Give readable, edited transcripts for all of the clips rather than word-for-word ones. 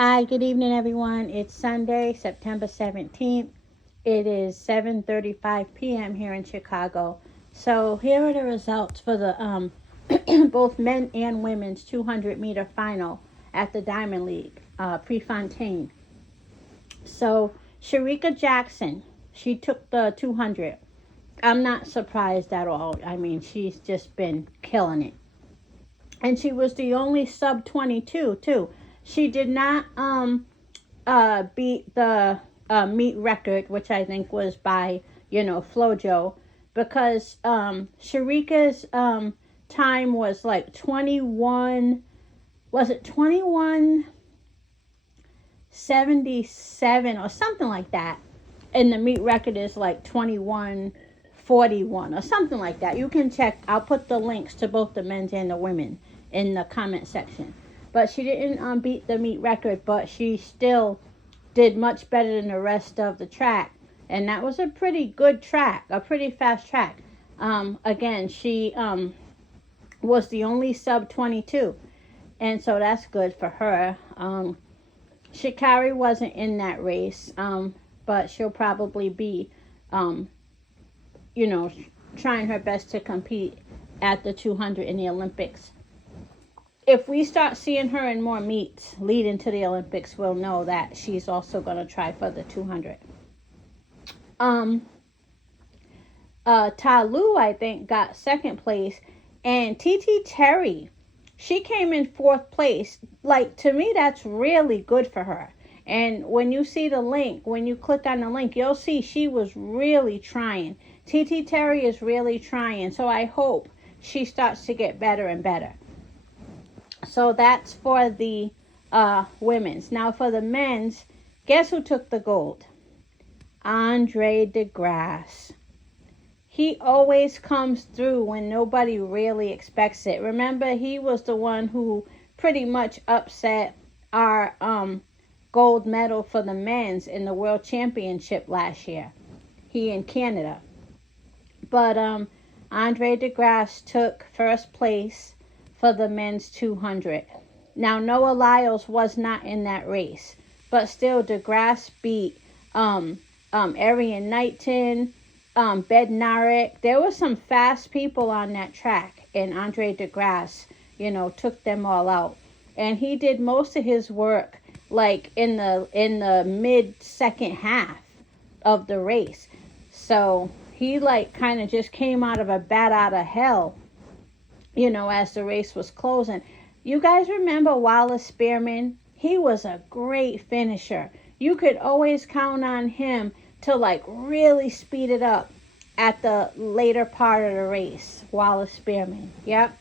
Hi, good evening, everyone. It's Sunday, September 17th. It is 7:35 p.m. here in Chicago. So here are the results for the both men and women's 200-meter final at the Diamond League, Prefontaine. So Shericka Jackson, she took the 200. I'm not surprised at all. I mean, she's just been killing it. And she was the only sub 22 too. She did not beat the meet record, which I think was by Flojo, because Shericka's time was like 21. Was it 21:77 or something like that? And the meet record is like 21:41 or something like that. You can check. I'll put the links to both the men's and the women in the comment section. But she didn't beat the meet record, but she still did much better than the rest of the track. And that was a pretty good track, a pretty fast track. Again, she was the only sub 22. And so that's good for her. Sha'Carri wasn't in that race, but she'll probably be, trying her best to compete at the 200 in the Olympics. If we start seeing her in more meets leading to the Olympics, we'll know that she's also going to try for the 200. Ta Lou, I think, got second place. And TT Terry, she came in fourth place. Like, to me, that's really good for her. And when you see the link, when you click on the link, you'll see she was really trying. TT Terry is really trying. So I hope she starts to get better and better. So that's for the women's. Now for the men's, guess who took the gold? Andre DeGrasse. He always comes through when nobody really expects it. Remember, he was the one who pretty much upset our gold medal for the men's in the World Championship last year. He in Canada. But Andre DeGrasse took first place for the men's 200. Now, Noah Lyles was not in that race, but still DeGrasse beat Arian Knighton, Bednarik. There were some fast people on that track, and Andre DeGrasse, took them all out. And he did most of his work like in the mid second half of the race. So he like kind of just came out of a bat out of hell, as the race was closing. You guys remember Wallace Spearman? He was a great finisher. You could always count on him to like really speed it up at the later part of the race. Wallace Spearman. Yep.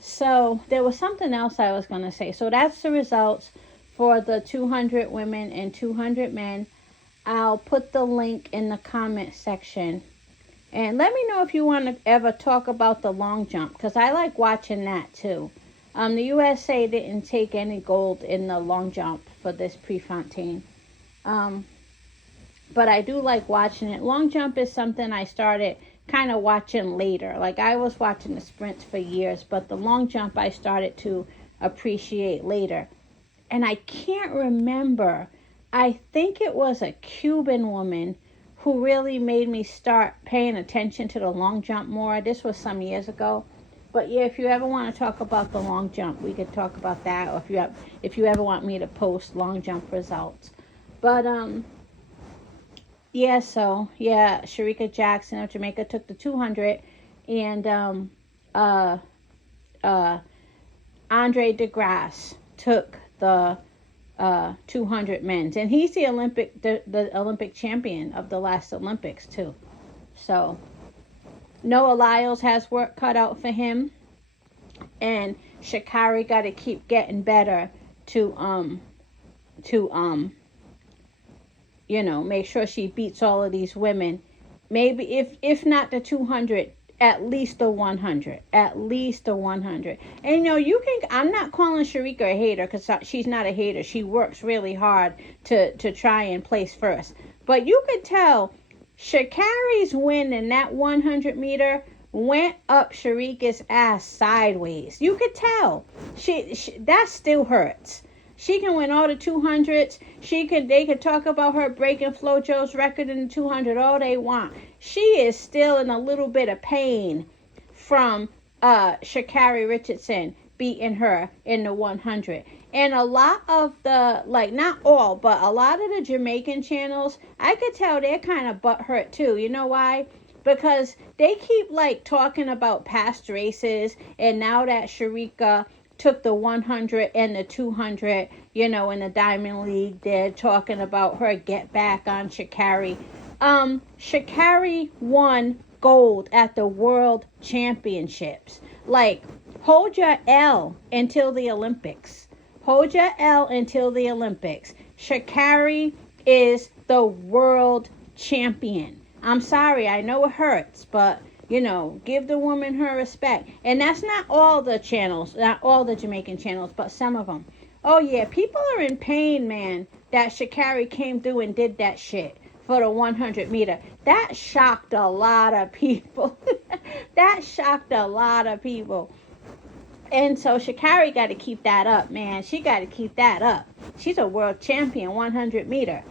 So there was something else I was going to say. So that's the results for the 200 women and 200 men. I'll put the link in the comment section. And let me know if you want to ever talk about the long jump, because I like watching that too. The USA didn't take any gold in the long jump for this Prefontaine. But I do like watching it. Long jump is something I started kind of watching later. Like, I was watching the sprints for years, but the long jump I started to appreciate later. And I can't remember. I think it was a Cuban woman who really made me start paying attention to the long jump more. This was some years ago. But yeah, if you ever want to talk about the long jump, we could talk about that. Or if you ever want me to post long jump results. But Shericka Jackson of Jamaica took the 200, and Andre DeGrasse took the 200 men's, and he's the Olympic champion of the last Olympics too. So Noah Lyles has work cut out for him, and Sha'Carri got to keep getting better to make sure she beats all of these women. Maybe if not the 200, at least the 100. At least the 100. And I'm not calling Shericka a hater, because she's not a hater. She works really hard to try and place first. But you could tell Sha'Carri's win in that 100 meter went up Shericka's ass sideways. You could tell. that still hurts. She can win all the 200s. They could talk about her breaking FloJo's record in the 200 all they want. She is still in a little bit of pain from Sha'Carri Richardson beating her in the 100. And a lot of the, like, not all, but a lot of the Jamaican channels, I could tell they're kind of butthurt too. You know why? Because they keep, like, talking about past races, and now that Shericka took the 100 and the 200, in the Diamond League, they're talking about her get back on Sha'Carri. Sha'Carri won gold at the World Championships. Like, hold your L until the Olympics. Hold your L until the Olympics. Sha'Carri is the world champion. I'm sorry, I know it hurts, but give the woman her respect. And that's not all the channels, not all the Jamaican channels, but some of them. Oh yeah, people are in pain, man, that Sha'Carri came through and did that shit for the 100 meter. That shocked a lot of people. That shocked a lot of people. And so Sha'Carri got to keep that up, man. She got to keep that up. She's a world champion, 100 meter.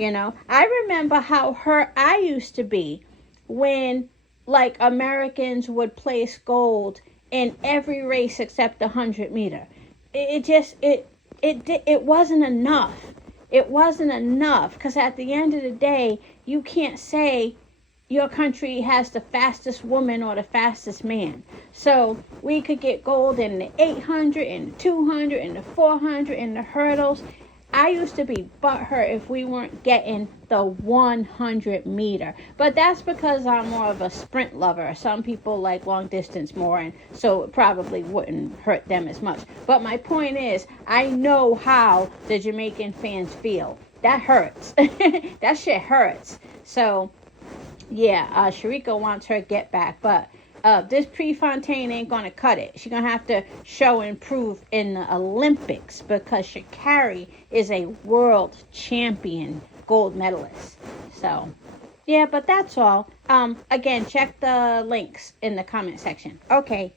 I remember how hurt I used to be when, like, Americans would place gold in every race except the 100 meter. It wasn't enough. It wasn't enough, because at the end of the day, you can't say your country has the fastest woman or the fastest man. So we could get gold in the 800 and the 200 and the 400 and the hurdles. I used to be butthurt if we weren't getting the 100 meter. But that's because I'm more of a sprint lover. Some people like long distance more, and so it probably wouldn't hurt them as much. But my point is, I know how the Jamaican fans feel. That hurts. That shit hurts. So, yeah, Shericka wants her get back. But this Prefontaine ain't going to cut it. She's going to have to show and prove in the Olympics, because Sha'Carri is a world champion gold medalist. So, yeah, but that's all. Again, check the links in the comment section. Okay,